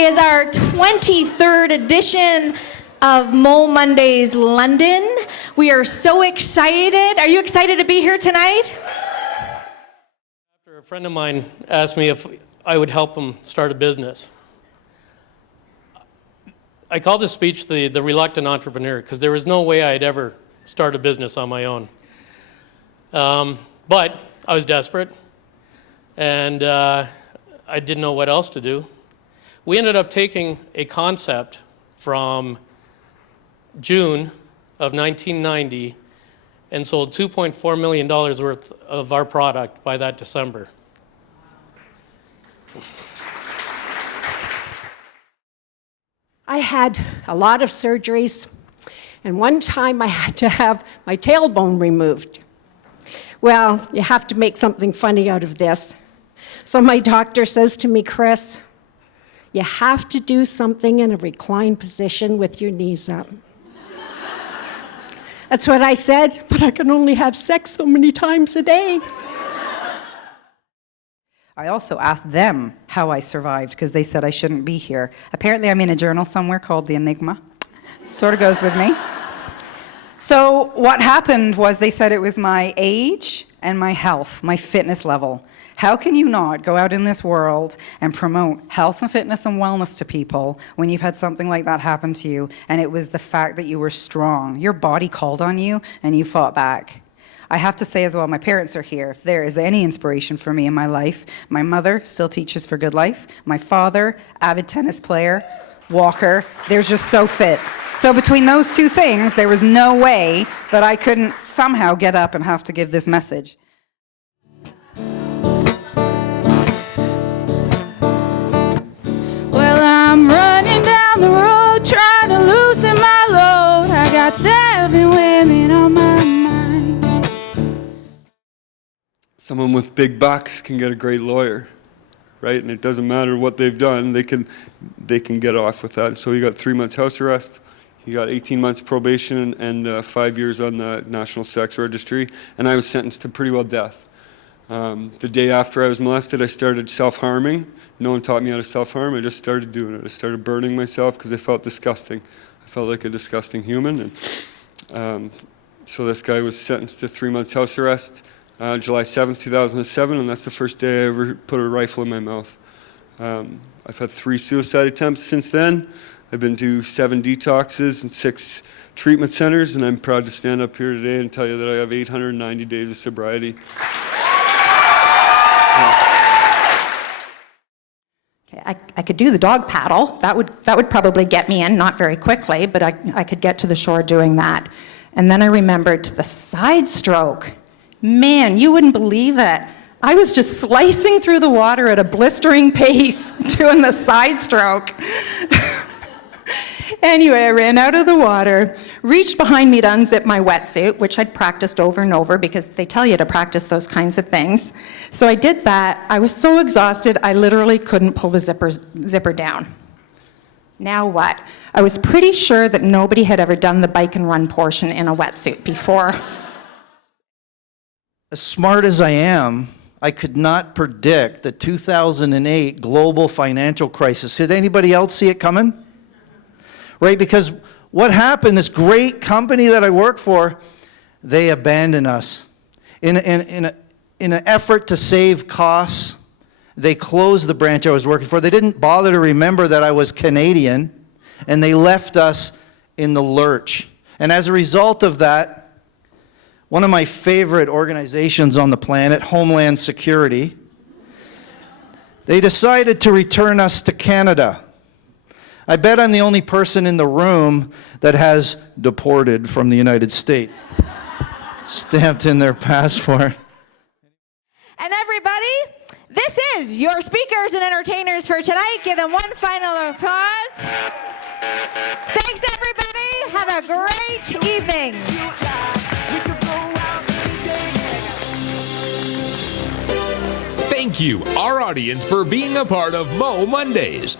is our 23rd edition of MoMondays London. We are so excited. Are you excited to be here tonight? After a friend of mine asked me if I would help him start a business, I called this speech the reluctant entrepreneur, because there was no way I'd ever start a business on my own. But I was desperate, and I didn't know what else to do. We ended up taking a concept from June of 1990 and sold $2.4 million worth of our product by that December. I had a lot of surgeries, and one time I had to have my tailbone removed. Well, you have to make something funny out of this. So my doctor says to me, Chris, you have to do something in a reclined position with your knees up. That's what I said, but I can only have sex so many times a day. I also asked them how I survived, because they said I shouldn't be here. Apparently I'm in a journal somewhere called The Enigma. Sort of goes with me. So what happened was they said it was my age and my health, my fitness level. How can you not go out in this world and promote health and fitness and wellness to people when you've had something like that happen to you? And it was the fact that you were strong. Your body called on you and you fought back. I have to say as well, my parents are here. If there is any inspiration for me in my life, my mother still teaches for good life. My father, avid tennis player, walker, they're just so fit. So between those two things, there was no way that I couldn't somehow get up and have to give this message. Well, I'm running down the road trying to loosen my load. I got 7 women on my mind. Someone with big bucks can get a great lawyer, right? And it doesn't matter what they've done, they can get off with that. So he got 3 months house arrest, he got 18 months probation, and 5 years on the National Sex Registry, and I was sentenced to pretty well death. The day after I was molested, I started self-harming. No one taught me how to self-harm. I just started doing it. I started burning myself because I felt disgusting. I felt like a disgusting human. And so this guy was sentenced to 3 months house arrest, July 7th, 2007, and that's the first day I ever put a rifle in my mouth. I've had 3 suicide attempts since then. I've been to 7 detoxes and 6 treatment centers, and I'm proud to stand up here today and tell you that I have 890 days of sobriety. Okay, I could do the dog paddle. That would probably get me in, not very quickly, but I could get to the shore doing that. And then I remembered the side stroke. Man, you wouldn't believe it. I was just slicing through the water at a blistering pace doing the side stroke. Anyway, I ran out of the water, reached behind me to unzip my wetsuit, which I'd practiced over and over because they tell you to practice those kinds of things. So I did that. I was so exhausted, I literally couldn't pull the zipper down. Now what? I was pretty sure that nobody had ever done the bike and run portion in a wetsuit before. As smart as I am, I could not predict the 2008 global financial crisis. Did anybody else see it coming? Right, because what happened, this great company that I work for, they abandoned us. In an effort to save costs, they closed the branch I was working for. They didn't bother to remember that I was Canadian, and they left us in the lurch. And as a result of that, one of my favorite organizations on the planet, Homeland Security, they decided to return us to Canada. I bet I'm the only person in the room that has deported from the United States stamped in their passport. And everybody, this is your speakers and entertainers for tonight. Give them one final applause. Thanks, everybody. Have a great evening. Thank you, our audience, for being a part of MoMondays.